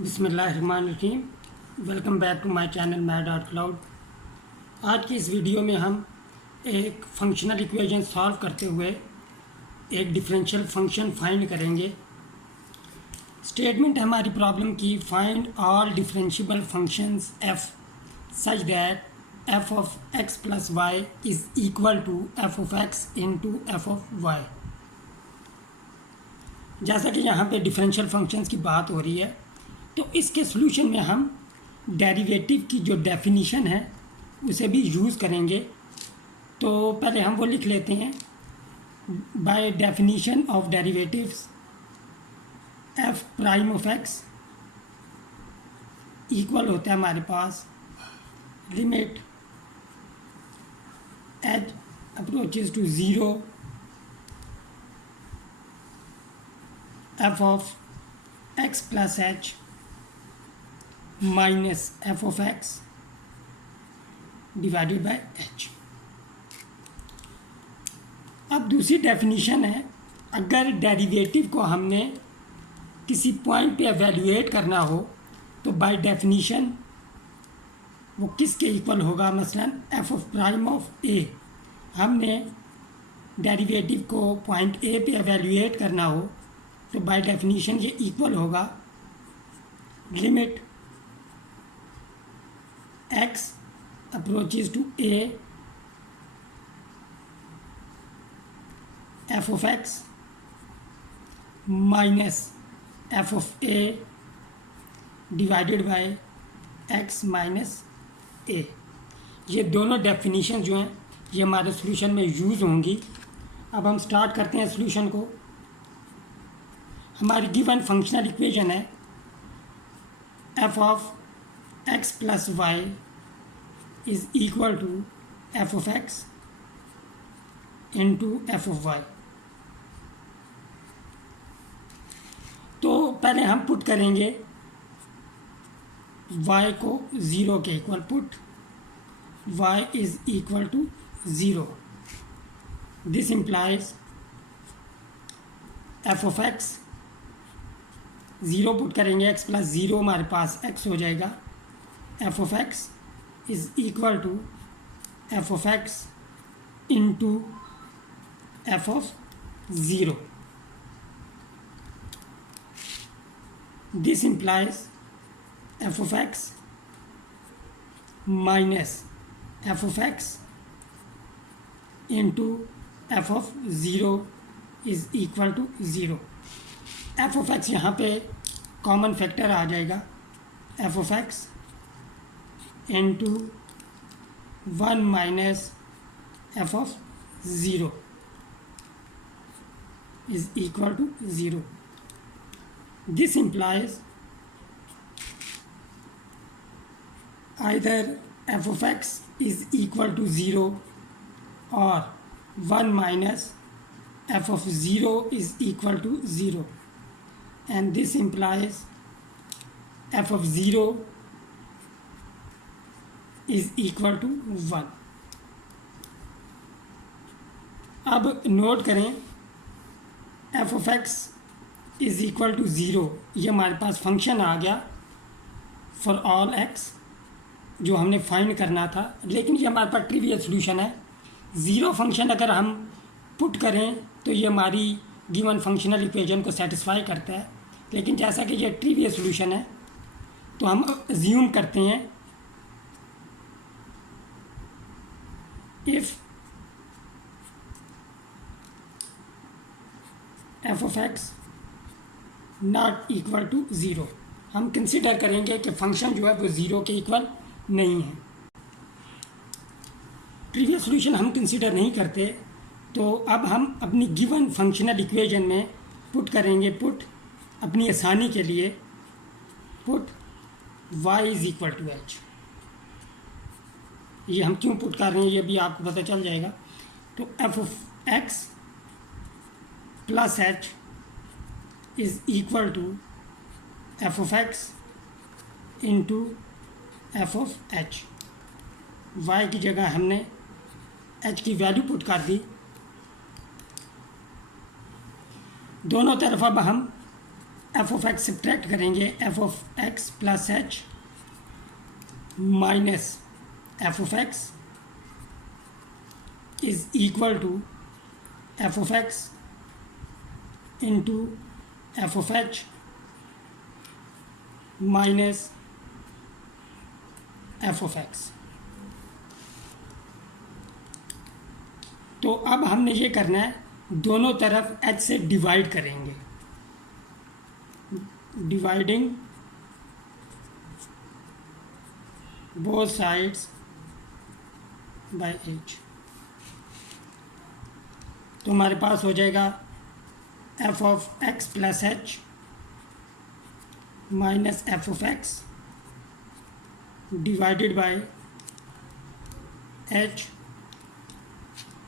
बिस्मिल्लाहिर्रहमानिर्रहीम। Welcome back to my channel Mad Cloud. आज की इस वीडियो में हम एक फंक्शनल इक्वेशन सॉल्व करते हुए एक डिफरेंशियल फंक्शन फाइंड करेंगे। स्टेटमेंट है हमारी प्रॉब्लम की, find all differentiable functions F such that F of x plus Y is equal to F of x into F of Y. जैसा कि यहाँ पे डिफरेंशियल फंक्शंस की बात हो रही है, तो इसके सॉल्यूशन में हम डेरिवेटिव की जो डेफिनीशन है उसे भी यूज़ करेंगे। तो पहले हम वो लिख लेते हैं। By definition of derivatives f prime of x equal होता है हमारे पास limit h approaches to zero f of x plus H minus F of x divided by h. अब दूसरी डेफिनीशन है, अगर डेरिवेटिव को हमने किसी पॉइंट पे एवेल्यूएट करना हो तो बाय डेफिनीशन वो किसके इक्वल होगा। मसलन एफ ऑफ प्राइम ऑफ ए, हमने डेरिवेटिव को पॉइंट ए पे एवेल्यूएट करना हो तो बाय डेफिनीशन ये इक्वल होगा limit x approaches to a f of x minus f of a divided by x minus a। ये दोनों डेफिनीशन जो हैं ये हमारे सॉल्यूशन में यूज़ होंगी। अब हम स्टार्ट करते हैं सॉल्यूशन को। हमारी गिवन फंक्शनल इक्वेशन है f of x plus y is equal to f of x into f of y। तो पहले हम पुट करेंगे y को ज़ीरो के equal, put y is equal to zero. This implies f of x zero put करेंगे, x plus zero हमारे पास x हो जाएगा। f of x is equal to f of x into f of zero. This implies f of x minus f of x into f of zero is equal to zero. f of x यहाँ पे common factor आ जाएगा, f of x into one minus F of zero is equal to zero. This implies either f of x is equal to zero और one minus f of zero is equal to zero, and this implies f of zero is equal to one. अब note करें f of x is equal to zero, ये हमारे पास function आ गया for all x जो हमने find करना था, लेकिन ये हमारे पास ट्रिवियल सॉल्यूशन है। ज़ीरो फंक्शन अगर हम पुट करें तो ये हमारी गिवन फंक्शनल इक्वेशन को सेटिस्फाई करता है, लेकिन जैसा कि ये ट्रिवियल सॉल्यूशन है तो हम अज्यूम करते हैं if f of x not equal to zero, हम कंसिडर करेंगे कि फंक्शन जो है वो ज़ीरो के इक्वल नहीं है। प्रीवियस सॉल्यूशन हम कंसिडर नहीं करते, तो अब हम अपनी गिवन फंक्शनल इक्वेशन में पुट करेंगे, पुट अपनी आसानी के लिए put y is equal to H. ये हम क्यों पुट कर रहे हैं ये भी आपको पता चल जाएगा। तो f of x plus H is equal to f of x into f of h। y की जगह हमने h की वैल्यू पुट कर दी। दोनों तरफ अब हम एफ ऑफ एक्स सब्ट्रैक्ट करेंगे F of x plus H minus F of x is equal to F of x into F of H minus F of X. तो अब हमने ये करना है, दोनों तरफ h से डिवाइड करेंगे, dividing both sides by h। तो हमारे पास हो जाएगा F of x plus H minus F of x divided by H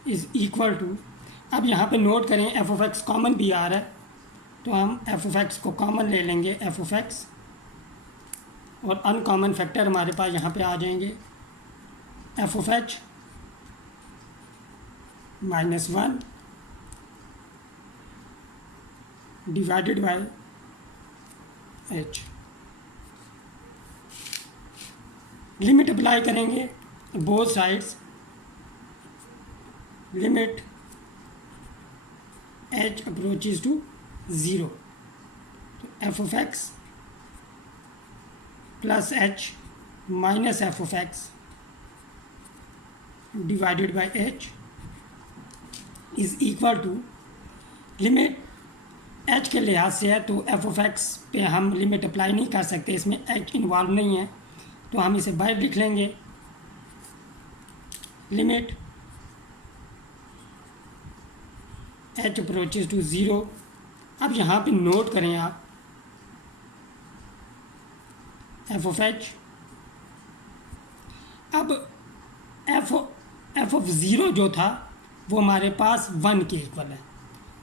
is equal to, अब यहाँ पे नोट करें एफ ऑफ एक्स कॉमन भी आ रहा है, तो हम एफ ऑफ एक्स को कॉमन ले लेंगे, एफ ऑफ एक्स, और अनकॉमन फैक्टर हमारे पास यहाँ पे आ जाएंगे, f of H minus 1 divided by h. Limit apply करेंगे both sides, limit h approaches to 0, तो f of x plus H minus F of x divided by h is equal to, limit h के लिहाज से है तो f of x पे हम limit apply नहीं कर सकते, इसमें h इन्वॉल्व नहीं है, तो हम इसे बाहर लिख लेंगे, लिमिट h अप्रोचेज टू 0। अब यहाँ पे नोट करें आप एफ ऑफ एच, अब एफ ऑफ 0 जो था वो हमारे पास 1 के इक्वल है,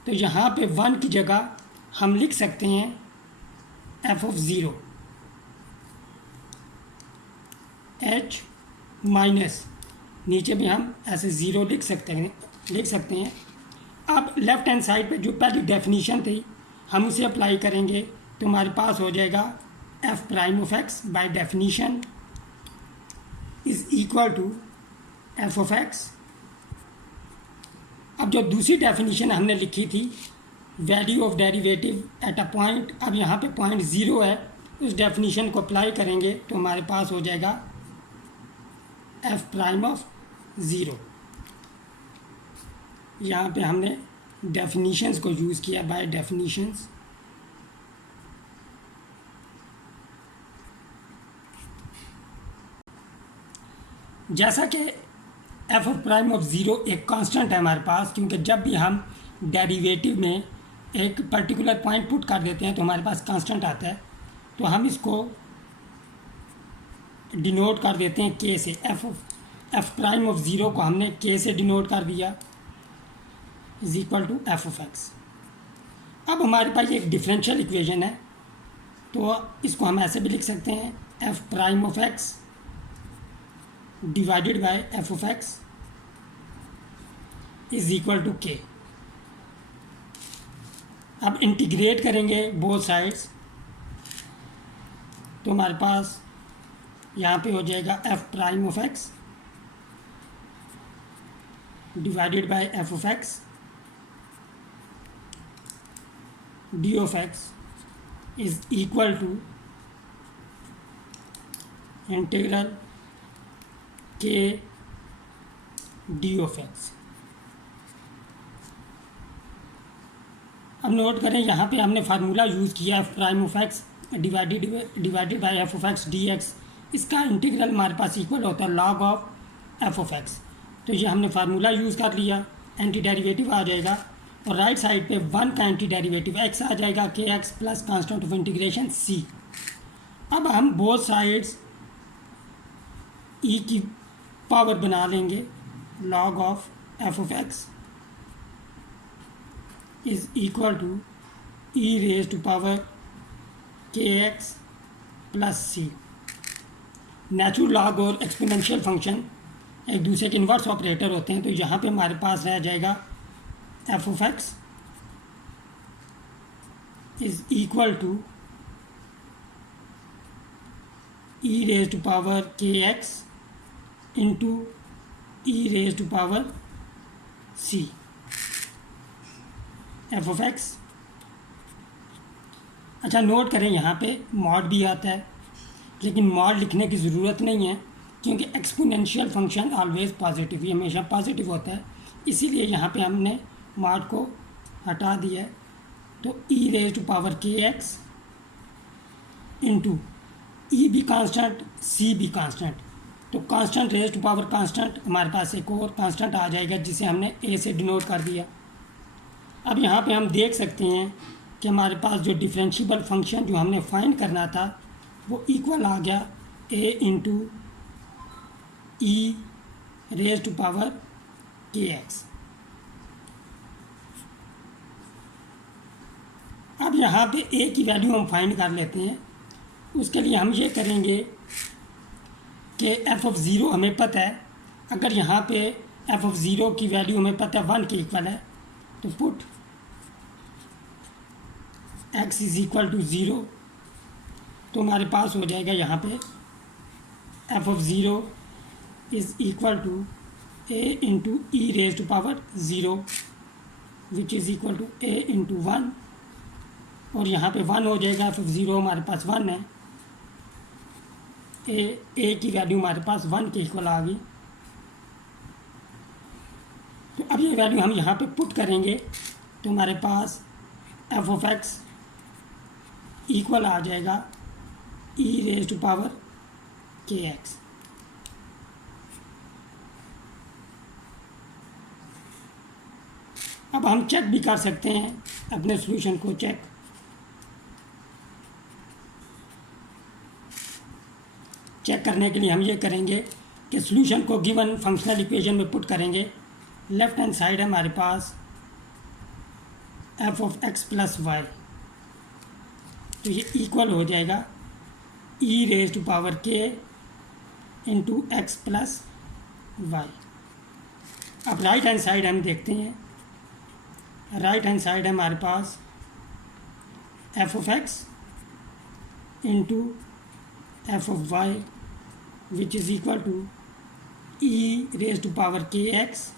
तो यहाँ पे 1 की जगह हम लिख सकते हैं एफ ऑफ 0 h माइनस, नीचे भी हम ऐसे 0 लिख सकते हैं। अब लेफ़्ट हैंड साइड पे जो पहली डेफिनीशन थी हम उसे अप्लाई करेंगे, तो हमारे पास हो जाएगा F prime of X by definition is equal to F of X. अब जो दूसरी डेफिनीशन हमने लिखी थी value of derivative at a point, अब यहाँ पे पॉइंट 0 है, उस डेफिनीशन को अप्लाई करेंगे तो हमारे पास हो जाएगा एफ प्राइम ऑफ 0। यहाँ पे हमने डेफिनीशंस को यूज़ किया बाय डेफिनीशंस। जैसा कि एफ ऑफ प्राइम ऑफ 0 एक कांस्टेंट है हमारे पास, क्योंकि जब भी हम डेरिवेटिव में एक पर्टिकुलर पॉइंट पुट कर देते हैं तो हमारे पास कांस्टेंट आता है, तो हम इसको डिनोट कर देते हैं के से। एफ प्राइम ऑफ 0 को हमने के से डिनोट कर दिया is equal to F of X. अब हमारे पास एक डिफरेंशियल इक्वेशन है, तो इसको हम ऐसे भी लिख सकते हैं F prime of x divided by F of x is equal to K. अब इंटीग्रेट करेंगे बोथ साइड्स, तो हमारे पास यहाँ पे हो जाएगा F prime of x divided by F of X D of x is equal to integral K D of X. अब नोट करें यहाँ पे हमने फार्मूला यूज़ किया F prime of x divided by F of X D X, इसका integral हमारे पास इक्वल होता है log of F of X, तो ये हमने फार्मूला यूज़ कर लिया, एंटी डेरिवेटिव आ जाएगा और राइट साइड पे 1 का एंटी डेरिवेटिव x आ जाएगा K X plus constant of integration c। अब हम बोथ साइड्स e की पावर बना लेंगे, log of F of x is equal to e raise to power के X plus C. Natural log और exponential function एक दूसरे के इन्वर्स ऑपरेटर होते हैं, तो यहाँ पे हमारे पास रह जाएगा F of x is equal to e raise to power के x into E raise to power c f of x. अच्छा नोट करें यहाँ पे मॉड भी आता है, लेकिन मॉड लिखने की ज़रूरत नहीं है क्योंकि एक्सपोनेंशियल फंक्शन ऑलवेज पॉजिटिव, ये हमेशा पॉजिटिव होता है, इसीलिए यहाँ पे हमने मॉड को हटा दिया है। तो ई रेज टू पावर के एक्स इंटू ई भी कांस्टेंट सी भी कांस्टेंट, तो constant raise to power constant, हमारे पास एक और कांस्टेंट आ जाएगा जिसे हमने ए से डिनोट कर दिया। अब यहाँ पे हम देख सकते हैं कि हमारे पास जो डिफरेंशिएबल फंक्शन जो हमने फाइंड करना था वो इक्वल आ गया a into E raise to power के एक्स। अब यहाँ पे ए की वैल्यू हम फाइंड कर लेते हैं। उसके लिए हम ये करेंगे कि एफ ऑफ ज़ीरो हमें पता है, अगर यहाँ पे एफ ऑफ ज़ीरो की वैल्यू हमें पता है 1 के इक्वल है, तो put x is equal to zero, तो हमारे पास हो जाएगा यहाँ पे F of zero is equal to A into E raise to power zero which is equal to A into 1, और यहाँ पे 1 हो जाएगा। एफ ऑफ ज़ीरो हमारे पास 1 है, ए की वैल्यू हमारे पास 1 के इक्वल आ गई। तो अब ये वैल्यू हम यहाँ पे पुट करेंगे तो हमारे पास एफ ऑफ एक्स इक्वल आ जाएगा ई रेज टू पावर के एक्स। अब हम चेक भी कर सकते हैं अपने सॉल्यूशन को। चेक करने के लिए हम ये करेंगे कि सॉल्यूशन को गिवन फंक्शनल इक्वेशन में पुट करेंगे। लेफ्ट हैंड साइड है हमारे पास f of x plus Y, तो ये इक्वल हो जाएगा e raise to power k into x plus y. अब राइट हैंड साइड हम देखते हैं, राइट हैंड साइड है हमारे पास f of x into F of y which is equal to e raise to power के x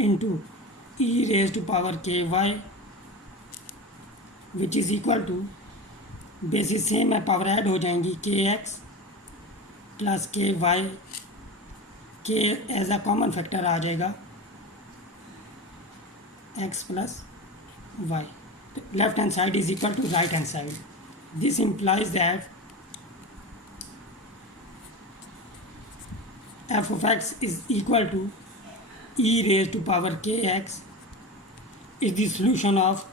into E raise to power के Y which is equal to, basis same है, power add हो जाएंगी, K X plus K Y, K as a common factor आ जाएगा X plus Y. तो left hand side is equal to right hand side. This implies that f of x is equal to e raised to power kx is the solution of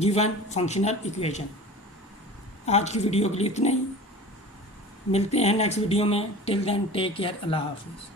given functional equation। आज की video के लिए इतना ही, मिलते हैं next video में। Till then take care, अल्लाह हाफिज़।